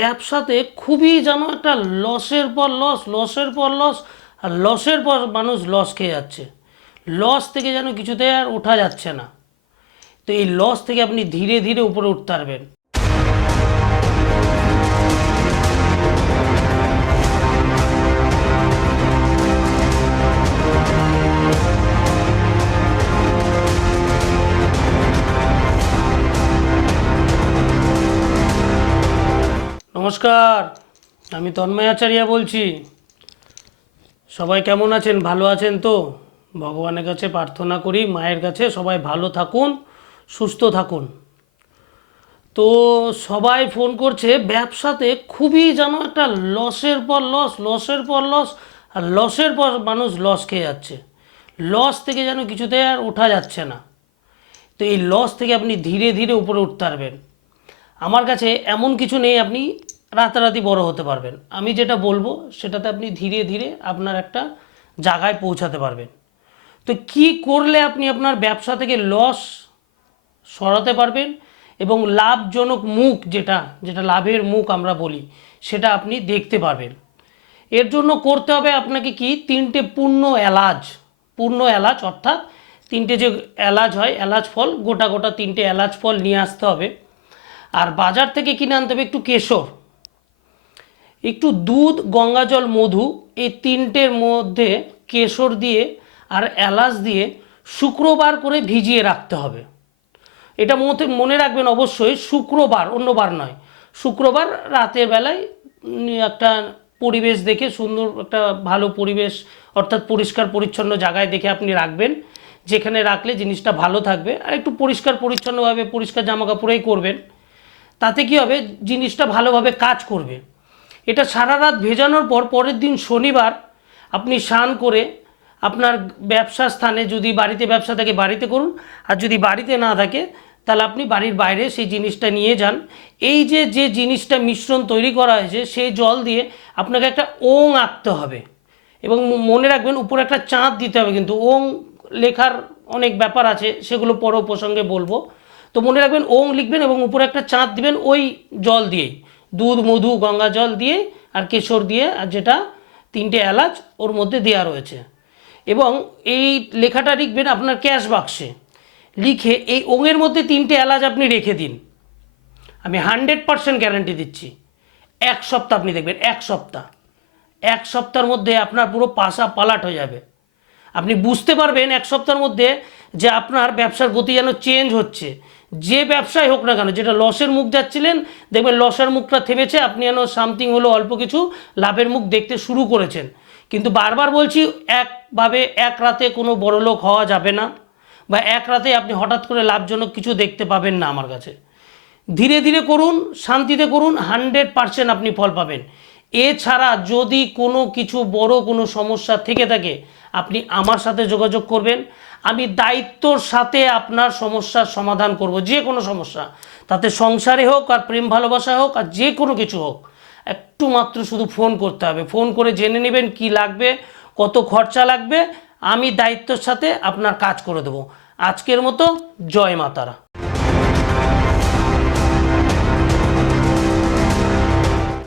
ব্যবসাতে খুবই যেন একটা লসের পর লস, লসের পর লস, আর লসের পর মানুষ লস খেয়ে যাচ্ছে। লস থেকে যেন কিছুতে আর ওঠা যাচ্ছে না। তো এই লস থেকে আপনি ধীরে ধীরে উপরে উঠতে পারবেন। নমস্কার, আমি তন্ময় আচার্য বলছি। সবাই কেমন আছেন? ভালো আছেন তো? ভগবানের কাছে প্রার্থনা করি, মায়ের কাছে সবাই ভালো থাকুন, সুস্থ থাকুন। তো সবাই ফোন করছে, ব্যবসাতে খুবই যেন একটা লসের পর লস, লসের পর লস, আর লসের পর মানুষ লস খেয়ে যাচ্ছে। লস থেকে যেন কিছুতে আর ওঠা যাচ্ছে না। তো এই লস থেকে আপনি ধীরে ধীরে উপরে উঠতে পারবেন। আমার কাছে এমন কিছু নেই আপনি রাতারাতি বড় হতে পারবেন। আমি যেটা বলবো সেটাতে আপনি ধীরে ধীরে আপনার একটা জায়গায় পৌঁছাতে পারবেন। তো কি করলে আপনি আপনার ব্যবসা থেকে লস সরাতে পারবেন এবং লাভজনক মুখ, যেটা যেটা লাভের মুখ আমরা বলি, সেটা আপনি দেখতে পারবেন। এর জন্য করতে হবে আপনাকে কি, তিনটে পূর্ণ এলাচ অর্থাৎ তিনটে যে এলাচ হয়, এলাচ ফল, গোটা গোটা তিনটে এলাচ ফল নিয়ে আসতে হবে। আর বাজার থেকে কিনে আনতে হবে একটু কেশর, একটু দুধ, গঙ্গাজল, মধু, এই তিনটের মধ্যে কেশর দিয়ে আর এলাচ দিয়ে শুক্রবার করে ভিজিয়ে রাখতে হবে। এটা মনে রাখবেন অবশ্যই, শুক্রবার, অন্য বার নয়। শুক্রবার রাতের বেলায় একটা পরিবেশ দেখে, সুন্দর একটা ভালো পরিবেশ অর্থাৎ পরিষ্কার পরিচ্ছন্ন জায়গায় দেখে আপনি রাখবেন, যেখানে রাখলে জিনিসটা ভালো থাকবে। আর একটু পরিষ্কার পরিচ্ছন্নভাবে পরিষ্কার জামা কাপড়েই করবেন। তাতে কী হবে, জিনিসটা ভালোভাবে কাজ করবে। এটা সারা রাত ভেজানোর পর পরের দিন শনিবার আপনি স্নান করে আপনার ব্যবসা স্থানে, যদি বাড়িতে ব্যবসা থাকে বাড়িতে করুন, আর যদি বাড়িতে না থাকে তাহলে আপনি বাড়ির বাইরে সেই জিনিসটা নিয়ে যান। এই যে যে জিনিসটা মিশ্রণ তৈরি করা হয়েছে সেই জল দিয়ে আপনাকে একটা ওং আঁকতে হবে এবং মনে রাখবেন উপরে একটা চাঁদ দিতে হবে। কিন্তু ওং লেখার অনেক ব্যাপার আছে, সেগুলো পর প্রসঙ্গে বলবো। তো মনে রাখবেন ওং লিখবেন এবং উপরে একটা চাঁদ দিবেন ওই জল দিয়েই, দুধ, মধু, গঙ্গা জল দিয়ে আর কেশর দিয়ে, আর যেটা তিনটে এলাচ ওর মধ্যে দেওয়া রয়েছে। এবং এই লেখাটা লিখবেন আপনার ক্যাশ বাক্সে, লিখে এই ওঙের মধ্যে তিনটে এলাচ আপনি রেখে দিন। আমি 100% গ্যারান্টি দিচ্ছি, 1 সপ্তাহ আপনি দেখবেন, 1 সপ্তাহের মধ্যে আপনার পুরো পাশা পালাট হয়ে যাবে। আপনি বুঝতে পারবেন 1 সপ্তাহের মধ্যে যে আপনার ব্যবসার গতি যেন চেঞ্জ হচ্ছে। যে ব্যবসায় হোক না কেন, যেটা লসের মুখ যাচ্ছিলেন, দেখবেন লসের মুখটা থেমেছে, আপনি যেন সামথিং হলো অল্প কিছু লাভের মুখ দেখতে শুরু করেছেন। কিন্তু বারবার বলছি, একভাবে এক রাতে কোনো বড়লোক হওয়া যাবে না, বা এক রাতে আপনি হঠাৎ করে লাভজনক কিছু দেখতে পাবেন না আমার কাছে। ধীরে ধীরে করুন, শান্তিতে করুন, 100% আপনি ফল পাবেন। এছাড়া যদি কোনো কিছু বড় কোনো সমস্যা থেকে থাকে, আপনি আমার সাথে যোগাযোগ করবেন। আমি দায়িত্বর সাথে আপনার সমস্যার সমাধান করব। যে কোনো সমস্যা, তাতে সংসারে হোক আর প্রেম ভালোবাসা হোক আর যে কোনো কিছু হোক, একটু মাত্র শুধু ফোন করতে হবে। ফোন করে জেনে নেবেন কি লাগবে, কত খরচা লাগবে, আমি দায়িত্বর সাথে আপনার কাজ করে দেবো। আজকের মতো জয় মা তারা।